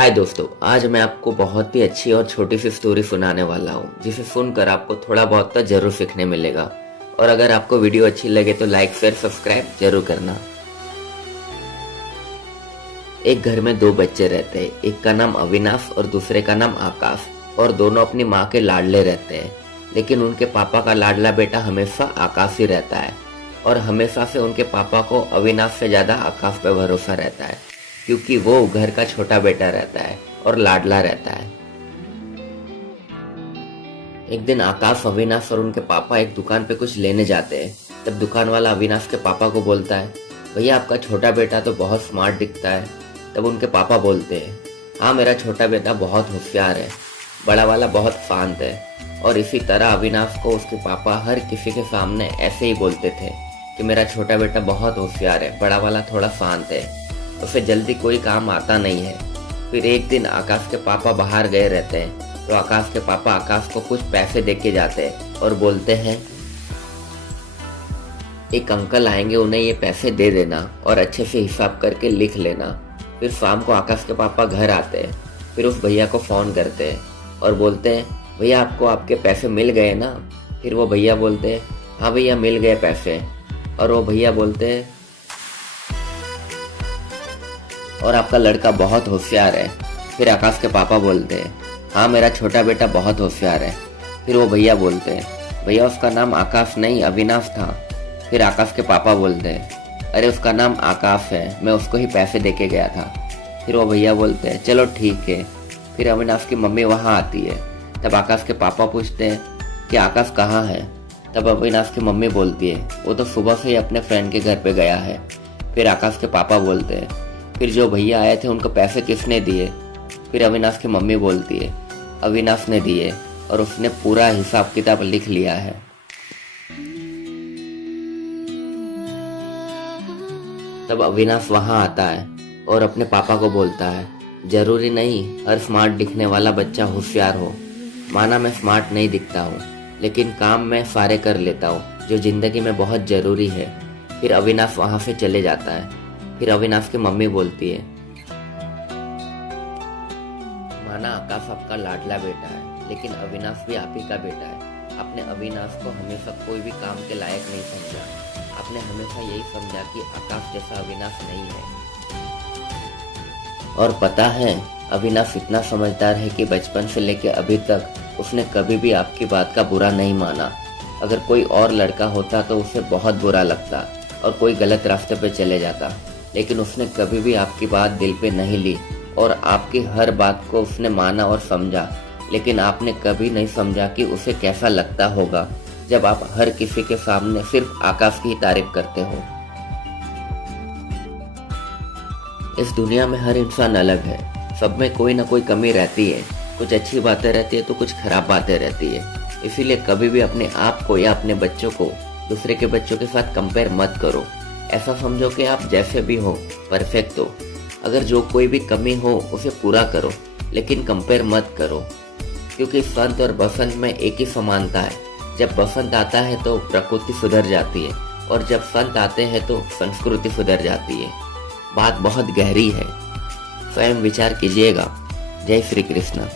हाय दोस्तों, आज मैं आपको बहुत ही अच्छी और छोटी सी स्टोरी सुनाने वाला हूँ जिसे सुनकर आपको थोड़ा बहुत तो जरूर सीखने मिलेगा। और अगर आपको वीडियो अच्छी लगे तो लाइक शेयर सब्सक्राइब जरूर करना। एक घर में दो बच्चे रहते हैं, एक का नाम अविनाश और दूसरे का नाम आकाश। और दोनों अपनी माँ के लाडले रहते हैं, लेकिन उनके पापा का लाडला बेटा हमेशा आकाश ही रहता है। और हमेशा से उनके पापा को अविनाश से ज्यादा आकाश पे भरोसा रहता है, क्योंकि वो घर का छोटा बेटा रहता है और लाडला रहता है। एक दिन आकाश, अविनाश और उनके पापा एक दुकान पे कुछ लेने जाते हैं। तब दुकान वाला अविनाश के पापा को बोलता है, भैया आपका छोटा बेटा तो बहुत स्मार्ट दिखता है। तब उनके पापा बोलते हैं, हाँ मेरा छोटा बेटा बहुत होशियार है, बड़ा वाला बहुत शांत है। और इसी तरह अविनाश को उसके पापा हर किसी के सामने ऐसे ही बोलते थे कि मेरा छोटा बेटा बहुत होशियार है, बड़ा वाला थोड़ा शांत है, उसे जल्दी कोई काम आता नहीं है। फिर एक दिन आकाश के पापा बाहर गए रहते हैं, तो आकाश के पापा आकाश को कुछ पैसे दे के जाते हैं और बोलते हैं, एक अंकल आएंगे, उन्हें ये पैसे दे देना और अच्छे से हिसाब करके लिख लेना। फिर शाम को आकाश के पापा घर आते हैं, फिर उस भैया को फोन करते हैं और बोलते हैं, भैया आपको आपके पैसे मिल गए ना। फिर वो भैया बोलते हैं, हाँ भैया मिल गए पैसे। और वो भैया बोलते हैं, और आपका लड़का बहुत होशियार है। फिर आकाश के पापा बोलते हैं, हाँ मेरा छोटा बेटा बहुत होशियार है। फिर वो भैया बोलते हैं, भैया उसका नाम आकाश नहीं अविनाश था। फिर आकाश के पापा बोलते हैं, अरे उसका नाम आकाश है, मैं उसको ही पैसे दे के गया था। फिर वो भैया बोलते हैं, चलो ठीक है। फिर अविनाश की मम्मी वहाँ आती है। तब आकाश के पापा पूछते हैं कि आकाश कहाँ है। तब अविनाश की मम्मी बोलती है, वो तो सुबह से ही अपने फ्रेंड के घर पे गया है। फिर आकाश के पापा बोलते हैं, फिर जो भैया आए थे उनको पैसे किसने दिए। फिर अविनाश की मम्मी बोलती है, अविनाश ने दिए और उसने पूरा हिसाब किताब लिख लिया है। तब अविनाश वहां आता है और अपने पापा को बोलता है, जरूरी नहीं हर स्मार्ट दिखने वाला बच्चा होशियार हो। माना मैं स्मार्ट नहीं दिखता हूँ, लेकिन काम मैं सारे कर लेता हूँ जो जिंदगी में बहुत जरूरी है। फिर अविनाश वहां से चले जाता है। फिर अविनाश की मम्मी बोलती है, माना आकाश आपका लाडला बेटा है, लेकिन अविनाश भी आप ही का बेटा है। आपने अविनाश को हमेशा कोई भी काम के लायक नहीं समझा। आपने हमेशा यही समझा कि आकाश जैसा अविनाश नहीं है। और पता है, अविनाश इतना समझदार है कि बचपन से लेकर अभी तक उसने कभी भी आपकी बात का बुरा नहीं माना। अगर कोई और लड़का होता तो उसे बहुत बुरा लगता और कोई गलत रास्ते पे चले जाता, लेकिन उसने कभी भी आपकी बात दिल पे नहीं ली और आपकी हर बात को उसने माना और समझा। लेकिन आपने कभी नहीं समझा कि उसे कैसा लगता होगा जब आप हर किसी के सामने सिर्फ आकाश की ही तारीफ करते हो। इस दुनिया में हर इंसान अलग है, सब में कोई ना कोई कमी रहती है। कुछ अच्छी बातें रहती है तो कुछ खराब बातें रहती है। इसीलिए कभी भी अपने आप को या अपने बच्चों को दूसरे के बच्चों के साथ कंपेयर मत करो। ऐसा समझो कि आप जैसे भी हो परफेक्ट हो। अगर जो कोई भी कमी हो उसे पूरा करो, लेकिन कंपेयर मत करो। क्योंकि संत और बसंत में एक ही समानता है। जब बसंत आता है तो प्रकृति सुधर जाती है, और जब संत आते हैं तो संस्कृति सुधर जाती है। बात बहुत गहरी है, स्वयं विचार कीजिएगा। जय श्री कृष्ण।